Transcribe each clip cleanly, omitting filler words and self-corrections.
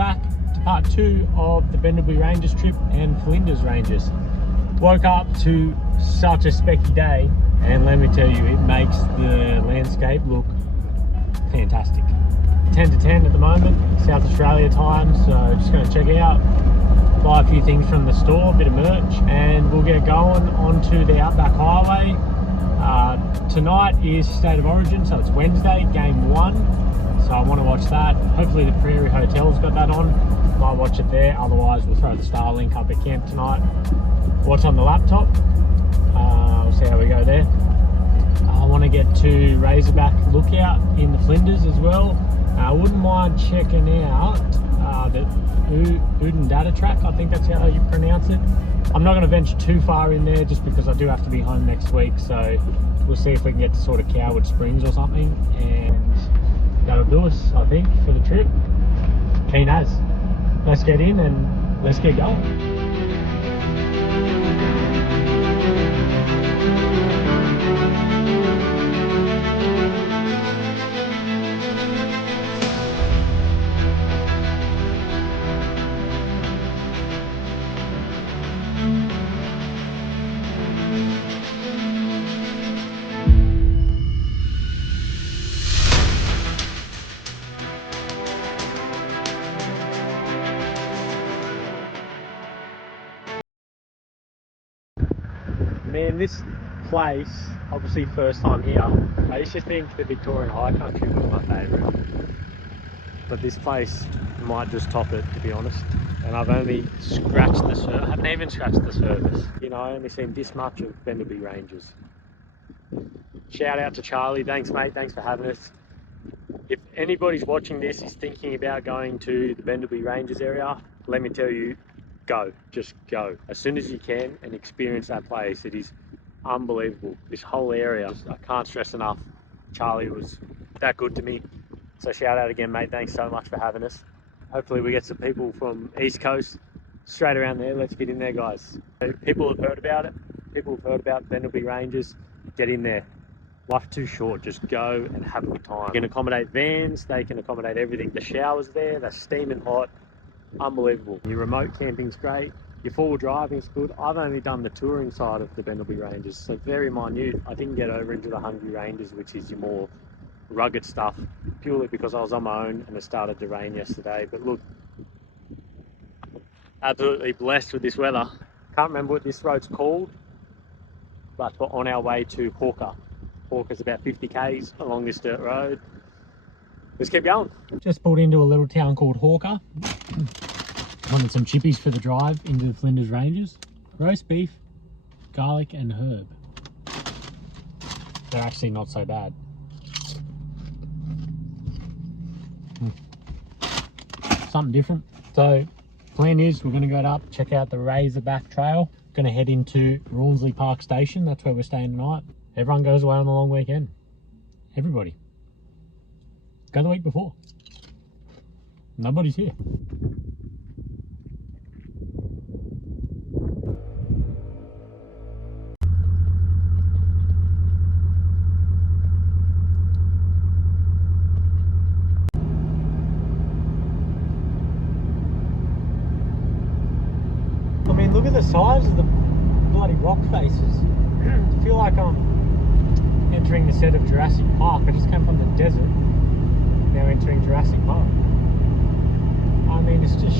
back to part 2 of the Bendigo Ranges trip and Flinders Ranges. Woke up to such a specky day, and let me tell you, it makes the landscape look fantastic. 10 to 10 at the moment, South Australia time, so just going to check out, buy a few things from the store, a bit of merch, and we'll get going onto the Outback Highway. Tonight is State of Origin, so it's Wednesday, game 1, so I want to watch that. Hopefully the Prairie Hotel's got that on, might watch it there, otherwise we'll throw the Starlink up at camp tonight. What's on the laptop, we'll see how we go there. I want to get to Razorback Lookout in the Flinders as well. I wouldn't mind checking out the Oodendata track, I think that's how you pronounce it. I'm not going to venture too far in there just because I do have to be home next week, so we'll see if we can get to sort of Cowwood Springs or something, and that'll do us, I think, for the trip. Keen as. Let's get in and let's get going. Man, this place, obviously first time here, I used to think the Victorian High Country was my favourite, but this place might just top it, to be honest. And I've only scratched the surface, I haven't even scratched the surface. You know, I only seen this much of Bendigo Ranges. Shout out to Charlie, thanks mate, thanks for having us. If anybody's watching this is thinking about going to the Bendigo Ranges area, let me tell you, go, just go as soon as you can and experience that place. It is unbelievable, this whole area. I can't stress enough, Charlie was that good to me, so shout out again mate, thanks so much for having us. Hopefully we get some people from East Coast straight around there. Let's get in there, guys. People have heard about it, people have heard about Bendigo Ranges, get in there. Life too short, just go and have a good time. You can accommodate vans, they can accommodate everything. The showers there, they're steaming hot, unbelievable. Your remote camping's great, your four-wheel driving's good. I've only done the touring side of the Bendigo Ranges, so very minute. I didn't get over into the Hungry Ranges, which is your more rugged stuff, purely because I was on my own and it started to rain yesterday. But look, absolutely blessed with this weather. Can't remember what this road's called, but we're on our way to Hawker. Hawker's about 50 k's along this dirt road. Let's keep going. Just pulled into a little town called Hawker. Wanted some chippies for the drive into the Flinders Ranges. Roast beef, garlic and herb. They're actually not so bad. Something different. So plan is we're going to go up, check out the Razorback Trail. Going to head into Rawnsley Park Station. That's where we're staying tonight. Everyone goes away on the long weekend. Everybody. Go the week before. Nobody's here. I mean, look at the size of the bloody rock faces. I feel like I'm entering the set of Jurassic Park. I just came from the desert, now entering Jurassic Park. I mean, it's just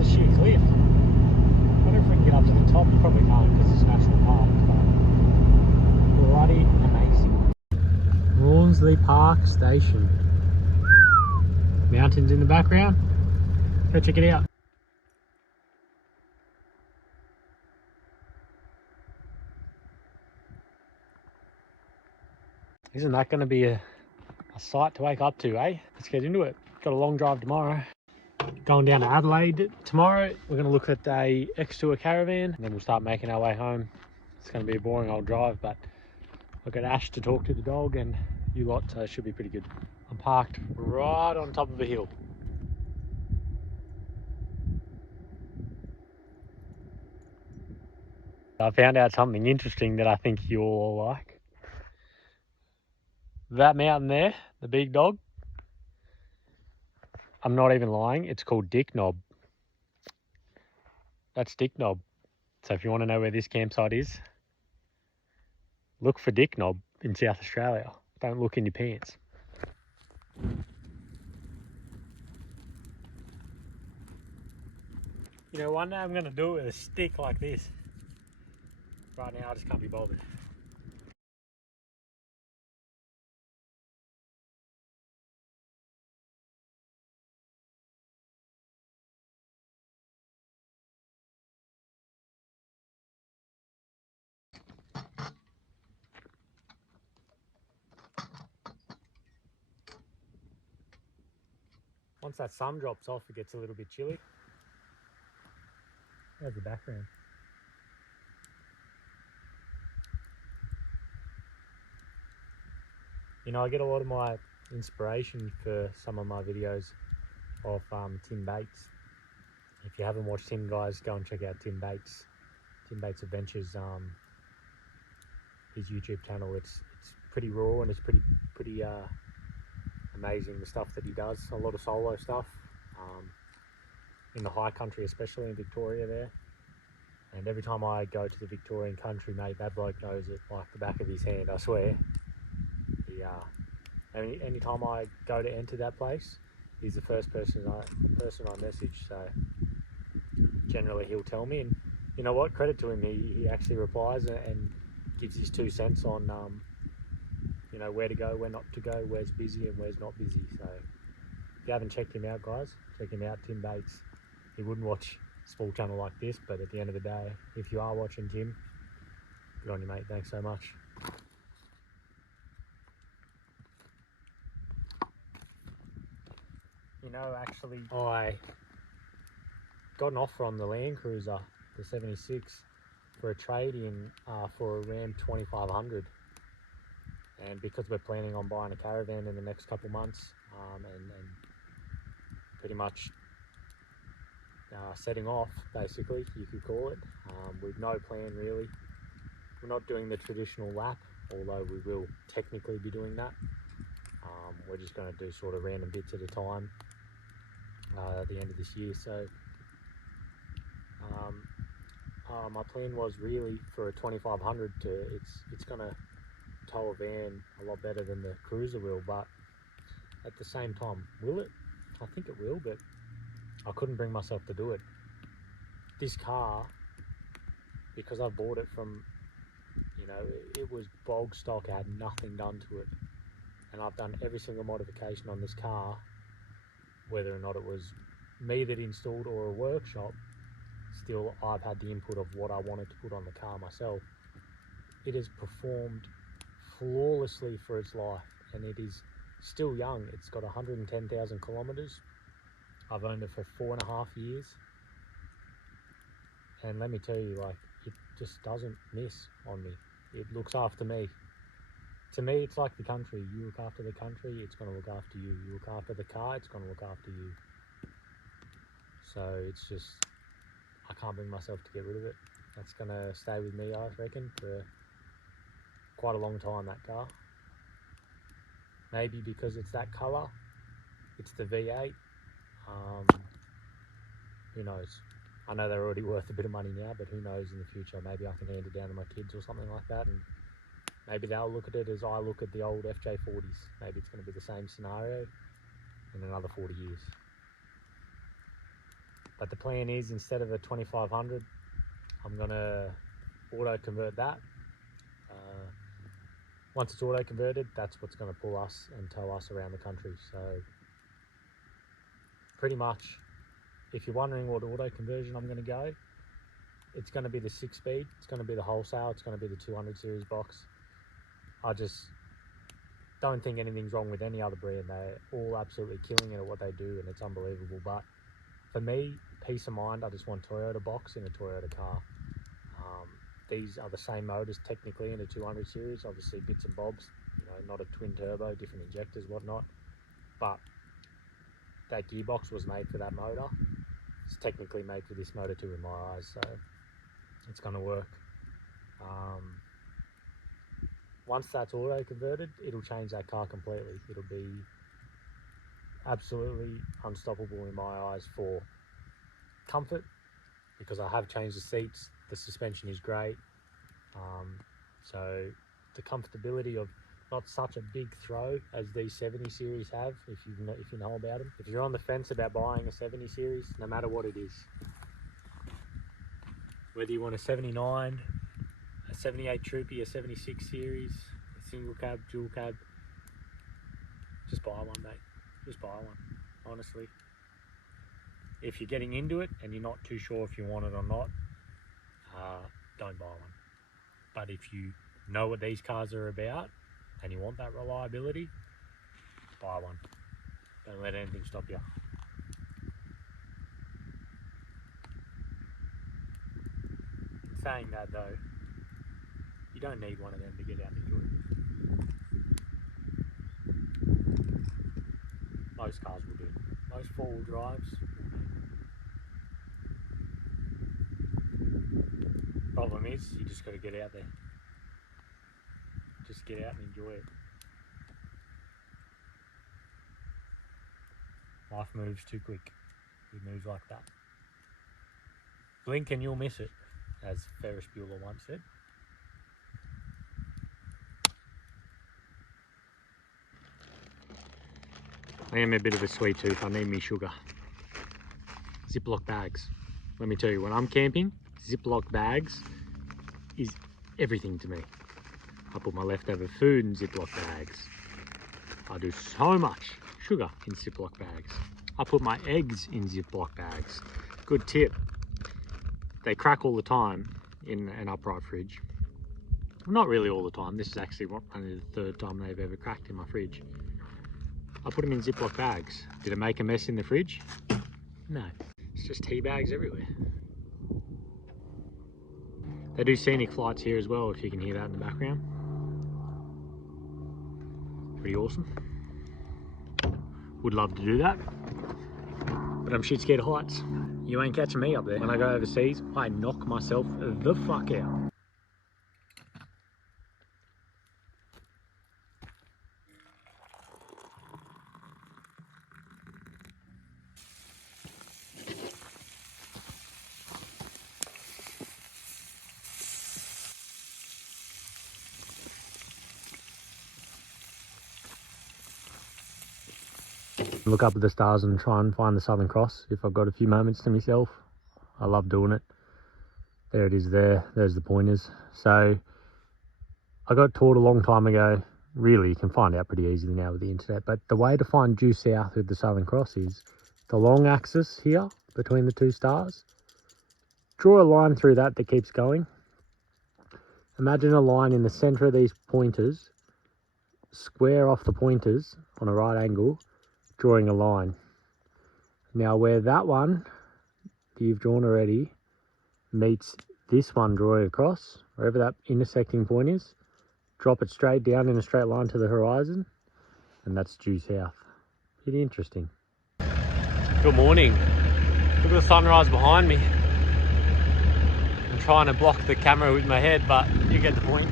a sheer cliff. I wonder if we can get up to the top. We probably can't because it's a national park, but bloody amazing. Rawnsley Park Station. Mountains in the background. Go check it out. Isn't that going to be a sight to wake up to, eh? Let's get into it. Got a long drive tomorrow. Going down to Adelaide tomorrow. We're going to look at a X-Tour caravan, and then we'll start making our way home. It's going to be a boring old drive, but I've got Ash to talk to the dog, and you lot should be pretty good. I'm parked right on top of a hill. I found out something interesting that I think you'll all like. That mountain there, the big dog, I'm not even lying. It's called Dick Knob. That's Dick Knob. So if you want to know where this campsite is, look for Dick Knob in South Australia. Don't look in your pants. You know, one day I'm going to do it with a stick like this. Right now I just can't be bothered. Once that sun drops off, it gets a little bit chilly. There's the background. You know, I get a lot of my inspiration for some of my videos off Tim Bates. If you haven't watched him, guys, go and check out Tim Bates. Tim Bates Adventures, his YouTube channel. It's pretty raw and it's pretty amazing, the stuff that he does. A lot of solo stuff in the high country, especially in Victoria there. And every time I go to the Victorian country, mate, that bloke knows it like the back of his hand, I swear. Any time I go to enter that place, he's the first person I message. So generally he'll tell me, and you know what? Credit to him, he actually replies and gives his 2 cents on you know, where to go, where not to go, where's busy and where's not busy. So if you haven't checked him out, guys, check him out, Tim Bates. He wouldn't watch a small channel like this, but at the end of the day, if you are watching Tim, good on you, mate. Thanks so much. You know, actually, I got an offer on the Land Cruiser, the 76, for a trade-in for a Ram 2500. And because we're planning on buying a caravan in the next couple months and pretty much setting off, basically, you could call it, with no plan really. We're not doing the traditional lap, although we will technically be doing that. We're just going to do sort of random bits at a time at the end of this year. So my plan was really for a 2500 it's going to tow a van a lot better than the Cruiser will, but at the same time, will it? I think it will, but I couldn't bring myself to do it. This car, because I bought it from, you know, it was bog stock, it had nothing done to it, and I've done every single modification on this car, whether or not it was me that installed or a workshop. Still, I've had the input of what I wanted to put on the car myself. It has performed flawlessly for its life, and it is still young. It's got 110,000 kilometers. I've owned it for 4.5 years, and let me tell you, like, it just doesn't miss on me. It looks after me. To me, it's like the country. You look after the country, it's going to look after you. You look after the car, it's going to look after you. So it's just, I can't bring myself to get rid of it. That's going to stay with me, I reckon, for quite a long time, that car. Maybe because it's that colour, it's the V8. Who knows? I know they're already worth a bit of money now, but who knows in the future? Maybe I can hand it down to my kids or something like that, and maybe they'll look at it as I look at the old FJ40s. Maybe it's going to be the same scenario in another 40 years. But the plan is, instead of a 2500, I'm going to auto convert that. Once it's auto converted, that's what's going to pull us and tow us around the country. So pretty much, if you're wondering what auto conversion I'm going to go, it's going to be the 6-speed, it's going to be the wholesale, it's going to be the 200 series box. I just don't think anything's wrong with any other brand. They're all absolutely killing it at what they do, and it's unbelievable. But for me, peace of mind, I just want Toyota box in a Toyota car. These are the same motors technically in the 200 series, obviously bits and bobs, you know, not a twin turbo, different injectors, whatnot, but that gearbox was made for that motor. It's technically made for this motor too in my eyes, so it's going to work. Once that's auto converted, it'll change that car completely. It'll be absolutely unstoppable in my eyes for comfort, because I have changed the seats. The suspension is great. So the comfortability of not such a big throw as these 70 series have, if you know about them. If you're on the fence about buying a 70 series, no matter what it is, whether you want a 79, a 78 Troopy, a 76 series, a single cab, dual cab, just buy one, mate. Just buy one, honestly. If you're getting into it and you're not too sure if you want it or not, don't buy one. But if you know what these cars are about and you want that reliability, buy one. Don't let anything stop you. In saying that though, you don't need one of them to get out and enjoy it. Most cars will do. Most four-wheel drives will do. Problem is, you just got to get out there. Just get out and enjoy it. Life moves too quick. It moves like that. Blink and you'll miss it, as Ferris Bueller once said. I am a bit of a sweet tooth. I need me sugar. Ziploc bags. Let me tell you, when I'm camping, Ziploc bags is everything to me. I put my leftover food in Ziploc bags. I do so much sugar in Ziploc bags. I put my eggs in Ziploc bags. Good tip. They crack all the time in an upright fridge. Well, not really all the time. This is actually only the third time they've ever cracked in my fridge. I put them in Ziploc bags. Did it make a mess in the fridge? No. It's just tea bags everywhere. They do scenic flights here as well, if you can hear that in the background. Pretty awesome. Would love to do that, but I'm shit scared of heights. You ain't catching me up there. When I go overseas, I knock myself the fuck out. Look up at the stars and try and find the Southern Cross if I've got a few moments to myself. I love doing it. There it is there. There's the pointers. So I got taught a long time ago, really you can find out pretty easily now with the internet, but the way to find due south with the Southern Cross is the long axis here between the two stars. Draw a line through that keeps going. Imagine a line in the center of these pointers, square off the pointers on a right angle, drawing a line. Now where that one that you've drawn already meets this one drawing across, wherever that intersecting point is, drop it straight down in a straight line to the horizon, and that's due south. Pretty interesting. Good morning. Look at the sunrise behind me. I'm trying to block the camera with my head, but you get the point.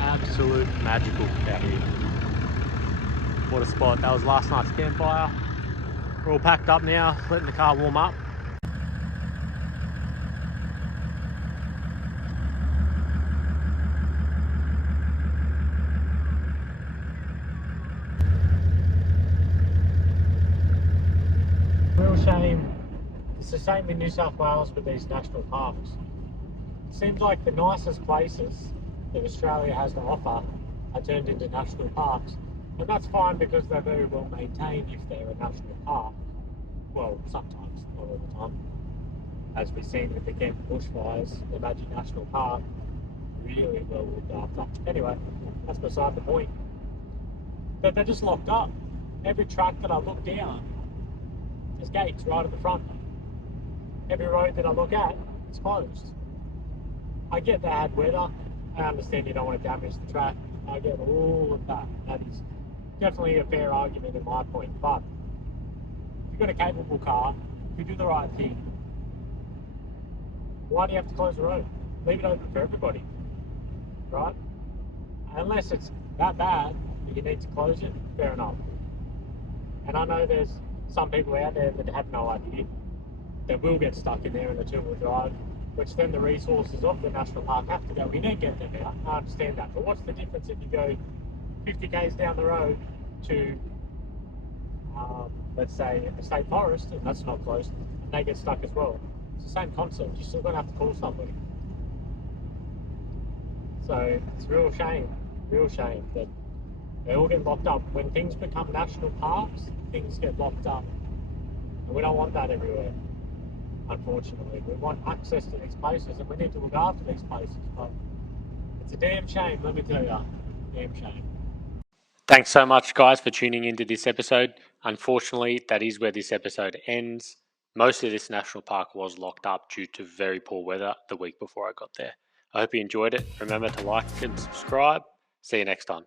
Absolute magical out here. What a spot. That was last night's campfire. We're all packed up now, letting the car warm up. Real shame. It's the same in New South Wales with these national parks. It seems like the nicest places that Australia has to offer are turned into national parks. And that's fine because they're very well maintained if they're a national park. Well, sometimes, not all the time. As we've seen with the Kent bushfires, the Magic National Park, really well looked after. Anyway, that's beside the point. But they're just locked up. Every track that I look down, there's gates right at the front. Every road that I look at, it's closed. I get bad weather. I understand you don't want to damage the track. I get all of that. That is definitely a fair argument in my point, but if you've got a capable car, if you do the right thing, why do you have to close the road? Leave it open for everybody, right? Unless it's that bad that you need to close it, fair enough. And I know there's some people out there that have no idea that will get stuck in there in a two-wheel drive, which then the resources of the national park have to go in and get them out. I understand that, but what's the difference if you go 50 k's down the road to, let's say, a state forest, and that's not close, and they get stuck as well? It's the same concept. You're still going to have to call somebody. So it's a real shame that they all get locked up. When things become national parks, things get locked up, and we don't want that everywhere. Unfortunately, we want access to these places, and we need to look after these places. But it's a damn shame, let me tell you. Damn shame. Thanks so much, guys, for tuning into this episode. Unfortunately, that is where this episode ends. Most of this national park was locked up due to very poor weather the week before I got there. I hope you enjoyed it. Remember to like and subscribe. See you next time.